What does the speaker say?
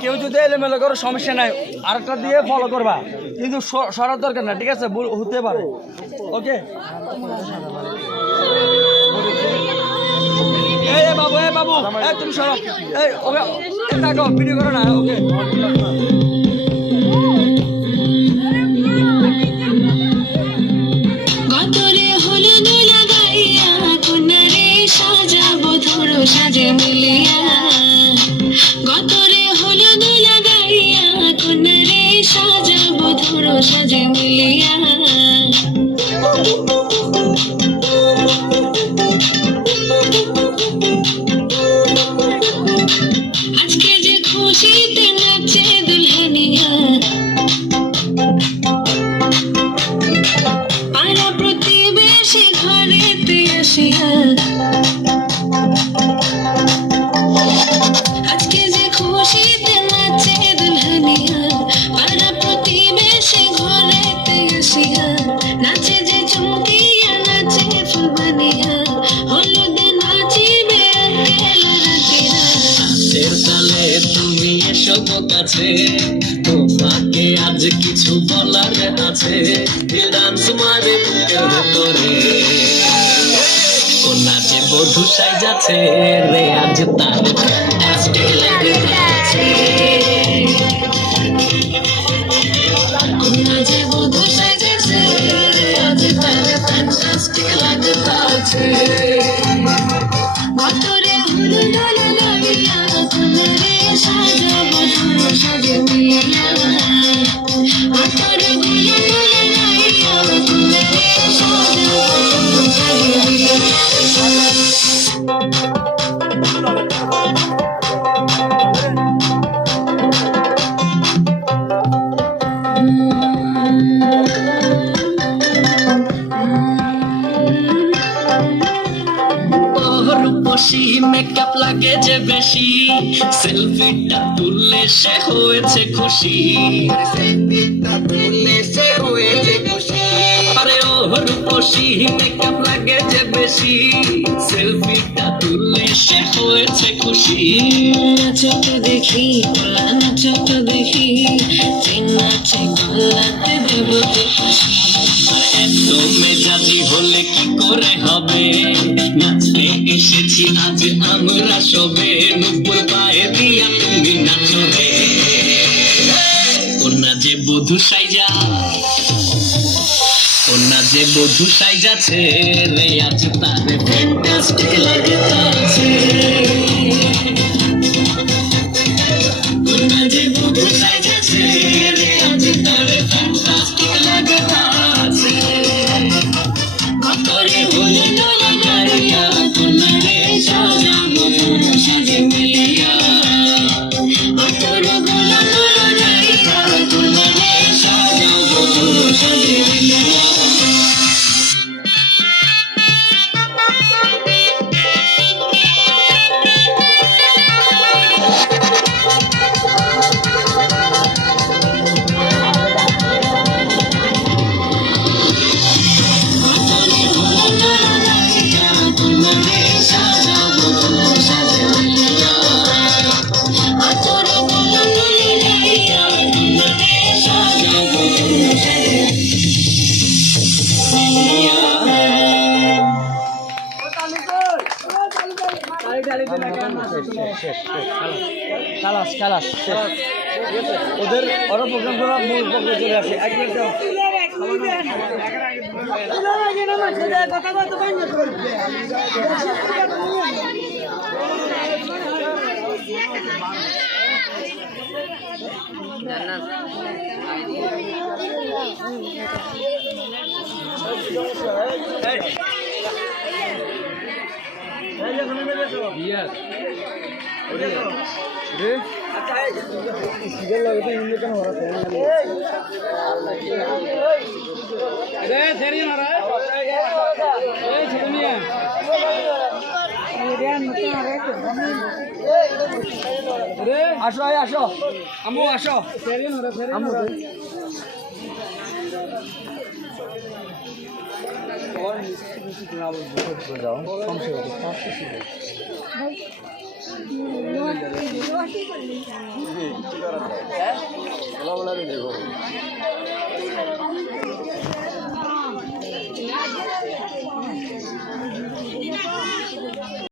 কেউ যদি এলোমেলো করো সমস্যা নাই, আরেকটা দিয়ে ফলো করবা, কিন্তু সরার দরকার না, ঠিক আছে? হতে পারে। ওকে বাবু, বাবু তুমি সরো, ভিডিও করো না। ওকে সাজে মিলিয়া গতরে হলুদ লাগাইয়া কোনারে সাজাবো ধরো সাজে মিলিয়া আজকে যে খুশিতে নাচে দুলহানিয়া পাড়া প্রতিবেশী ঘরেতে আসিয়া আজকে যে খুশিতে নাচে দুলহানিয়া পাড়া প্রতিবেশী ঘরেতে আসিয়া নাচে যে চমকিয়া নাচে ফুলবানিয়া হলুদে নাচিবে নাচের তালে তুমি এসো কাছে তোমাকে আজ কিছু বলার আছে ডান্স মারে বুকের ভেতরে নাচে বধূ সাইজাছে রে আজ তার ফ্যান্টাস্টিক লাগছে নাচে বধূ সাইজাছে রে আজ তার ফ্যান্টাস্টিক লাগছে গতরে হলুদ লাগাইয়া কোনারে সাজাবো ধরো সাজে মিলিয়া গতরে হলুদ লাগাইয়া কোনারে সাজাবো ধরো সাজে মিলিয়া মেকআপ লাগে যে বেশি সেলফিটা তুললে সে হয়েছে খুশি সেলফিটা তুললে সে হয়েছে খুশি আরে ও রূপসী মেকআপ লাগে যে বেশি সেলফিটা তুললে সে হয়েছে খুশি নাচটা দেখি নাচটা দেখি নাচে গলাতে দেবতে একদম মেজাজি হলে কি করে হবে নাচতে এসেছি আজ আমরা সবে নুপুর পায়ে দিয়া তুমি নাচো রে কন্যা যে বধূ সাইজা কন্যা যে বধূ সাইজাছে রে আজ তার ফ্যান্টাস্টিক লাগছে কন্যা যে বধূ সাইজাছে রে আজ তার ফ্যান্টাস্টিক লাগছে গতরে হলুদ লাগাইয়া কোনারে সাজাবো ধরো সাজে মিলিয়া গতরে গোলাপ লাগাইয়া কোনারে সাজাবো ধরো সাজে মিলিয়া ওদের ওরা প্রোগ্রাম করা মূল পর্যায়ে চলে আসে আসো আসো আমু আসো আমু ভাই